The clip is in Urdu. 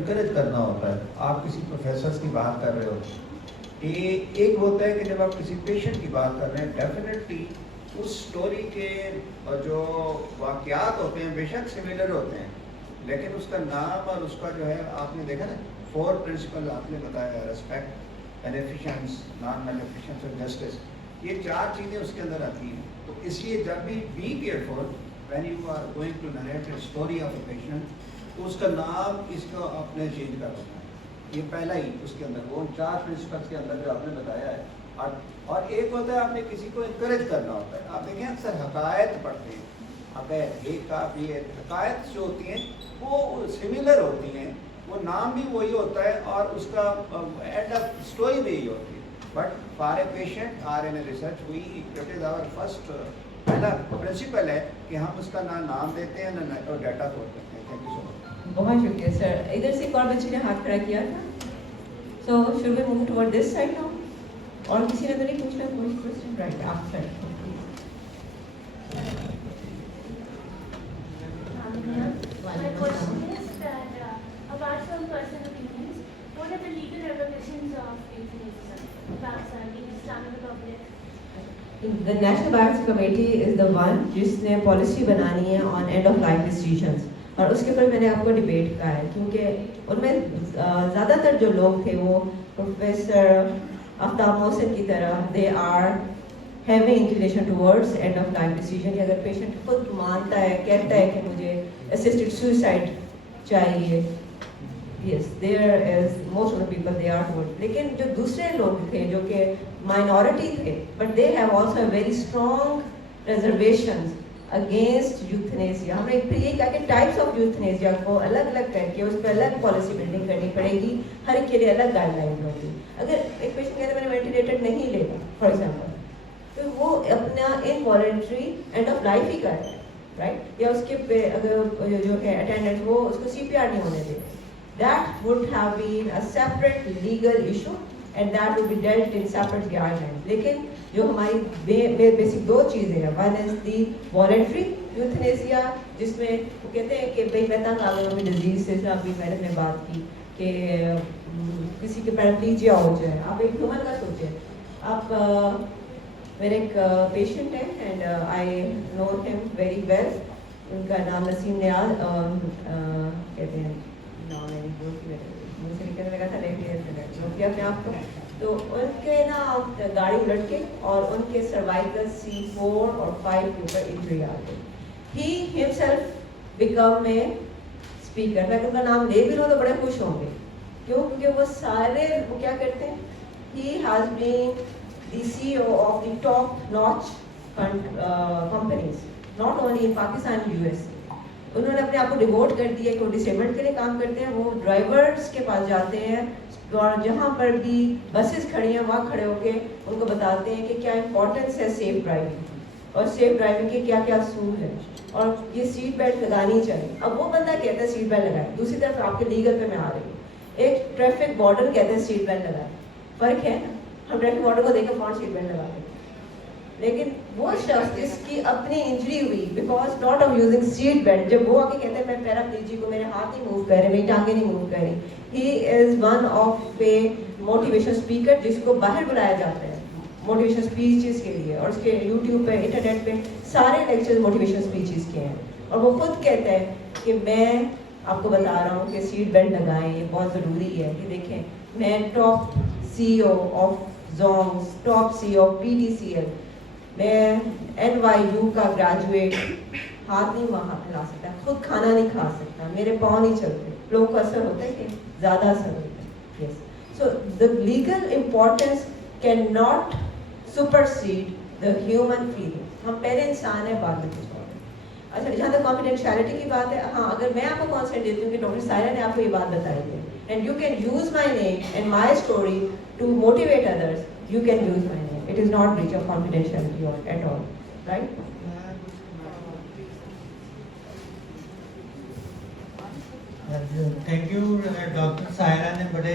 انکریج کرنا ہوتا ہے. آپ کسی پروفیسرس کی بات کر رہے ہو, ایک ہوتا ہے کہ جب آپ کسی پیشنٹ کی بات کر رہے ہیں, ڈیفینیٹلی اس سٹوری کے جو واقعات ہوتے ہیں بے شک سملر ہوتے ہیں, لیکن اس کا نام اور اس کا جو ہے آپ نے دیکھا نا 4 پرنسپل آپ نے بتایا, ریسپیکٹ, بینیفیشنس, نان مینیفیشنس اور جسٹس, یہ 4 چیزیں اس کے اندر آتی ہیں. تو اس لیے جب بھی be careful when you are going to narrate a story of a patient, تو اس کا نام اس کو آپ نے چینج کر رکھنا ہے. یہ پہلا ہی اس کے اندر وہ 4 پرنسپلس کے اندر جو آپ نے بتایا ہے. اور ایک ہوتا ہے آپ نے کسی کو انکریج کرنا ہوتا ہے. آپ دیکھیں اکثر حقائق پڑھتے ہیں, حقائق ایک کافی ہے, حقائق جو ہوتی ہیں وہ سملر ہوتی ہیں, وہ نام بھی وہی ہوتا ہے اور اس کا اینڈ آف اسٹوری بھی یہی ہوتی ہے. But for a patient are in a research we that is our first پہلا پرنسپل ہے کہ ہم اس کا نہ نام دیتے ہیں نہ ڈیٹا کوڈ کرتے ہیں. تھینک یو سو مچ. بہت شکریہ سر. ادھر سے ایک اور بچے نے ہاتھ کھڑا کیا تھا, so should we move toward this side now. اور کسی نے تو نہیں پوچھنا کوئی کوسچن؟ رائٹ, آپ سر. My question is that apart from personal opinions, what are the legal repercussions of euthanasia in Pakistan in Islamic Republic? The National Bar Committee is the one جس نے پالیسی بنانی ہے on and of life decisions, اور اس کے اوپر میں نے آپ کو ڈبیٹ کہا ہے, کیونکہ ان میں زیادہ تر جو لوگ تھے وہ پروفیسر آفتاب محسن کی طرح they are having inclination towards end of life decision. کہ اگر پیشنٹ خود مانتا ہے, کہتا ہے کہ مجھے اسسٹڈ سوئسائڈ چاہیے, yes there is most of the people they are toward. لیکن جو دوسرے لوگ تھے جو کہ مائنورٹی تھے, but they have also a very strong reservations against euthanasia. ہم نے پھر یہ کہا کہ ٹائپس آف یوتھنیسیا کو الگ الگ کر کے اس پہ الگ پالیسی بلڈنگ کرنی پڑے گی, ہر ایک کے لیے الگ گائڈ لائن ہوگی. اگر ایک پیشنٹ کہتے ہیں میں نے وینٹیلیٹر نہیں لینا فار ایگزامپل, تو وہ اپنا انوالنٹری اینڈ آف لائف ہی کر رہا ہے, رائٹ, یا اس کے پہ اگر جو ہے اٹینڈنٹ وہ اس کو سی پی آر نہیں ہونے دے, that would have been a separate legal issue and that would be dealt in separate guidelines. لیکن جو ہماری بیسک 2 چیزیں ہیں, ون از دی والنٹری یوتھنیسیا جس میں وہ کہتے ہیں کہ بھائی میں تنگ آ گیا ہوں ڈیزیز سے, ابھی میڈم نے بات کی کہ کسی کے پیراپلیجیا ہو جائے. آپ ایک ہیومن کا سوچیں, آپ میرے ایک پیشنٹ ہے and I know him very well, ان کا نام نسیم نیاز کہتے ہیں, نام میں نہیں بولتی, مجھ سے نکلنے لگا تھا اپنے آپ کو. تو ان کے نا گاڑی الٹ کے اور ان کے سروائکل C4 اور 5 کے اوپر انجری آ گئی. ہی ہمسیلف بیکم اے اسپیکر. میں ان کا نام لے بھی لوں تو بڑے خوش ہوں گے, کیوں؟ کیونکہ وہ سارے وہ کیا کرتے ہیں, he has been the CEO of the top notch companies not only in Pakistan and US. انہوں نے اپنے آپ کو ڈیووٹ کر دیا کہ وہ ڈسیبلڈ کے لیے کام کرتے ہیں. وہ ڈرائیورس کے پاس جاتے ہیں اور جہاں پر بھی بسز کھڑی ہیں وہاں کھڑے ہو کے ان کو بتاتے ہیں کہ کیا امپورٹنس ہے سیف ڈرائیونگ اور سیف ڈرائیونگ کے کیا کیا اصول ہیں اور یہ سیٹ بیلٹ لگانی چاہیے. اب وہ بندہ کہتا ہے سیٹ بیلٹ لگائے, دوسری طرف آپ کے لیگل پہ میں آ رہی ہوں, ایک ٹریفک وارڈن کہتے ہیں سیٹ بیلٹ لگائے. فرق ہے نا, ہم ٹریفک وارڈن کو دیکھ کے فون سیٹ بیلٹ لگا دیں, لیکن وہ شخص جس کی اپنی انجری ہوئی because not of using seat belt, جب وہ آ کے کہتے ہیں میں پیراپلیجی کو میرے ہاتھ نہیں موو کر رہے, میری ٹانگیں نہیں موو کر رہی, he is one of a motivation speaker جس کو باہر بلایا جاتا ہے موٹیویشن اسپیچز کے لیے, اور اس کے یوٹیوب پہ انٹرنیٹ پہ سارے لیکچر موٹیویشن اسپیچز کے ہیں. اور وہ خود کہتا ہے کہ میں آپ کو بتا رہا ہوں کہ سیٹ بیلٹ لگائیں, یہ بہت ضروری ہے. کہ دیکھیں میں top CEO of Zongs, top CEO of PTCL, میں NYU کا گریجویٹ, ہاتھ نہیں وہاں ہلا سکتا, خود کھانا نہیں کھا سکتا, میرے پاؤں نہیں چلتے. لوگوں کو اثر ہوتا ہے کہ زیادہ اثر ہوتا ہے. Yes, so the legal importance can not supersede the human feeling. ہم پہلے انسان ہیں, بعد میں کچھ اور. اچھا, جہاں تک کانفیڈینشیلٹی کی بات ہے, ہاں اگر میں آپ کو کانسنٹ دیتی ہوں کہ ڈاکٹر سائرہ نے آپ کو یہ بات بتائی ہے and you can use my name and my story to motivate others, you can use my name. It is not breach of confidentiality at all, right. Thank you doctor Saira نے بڑے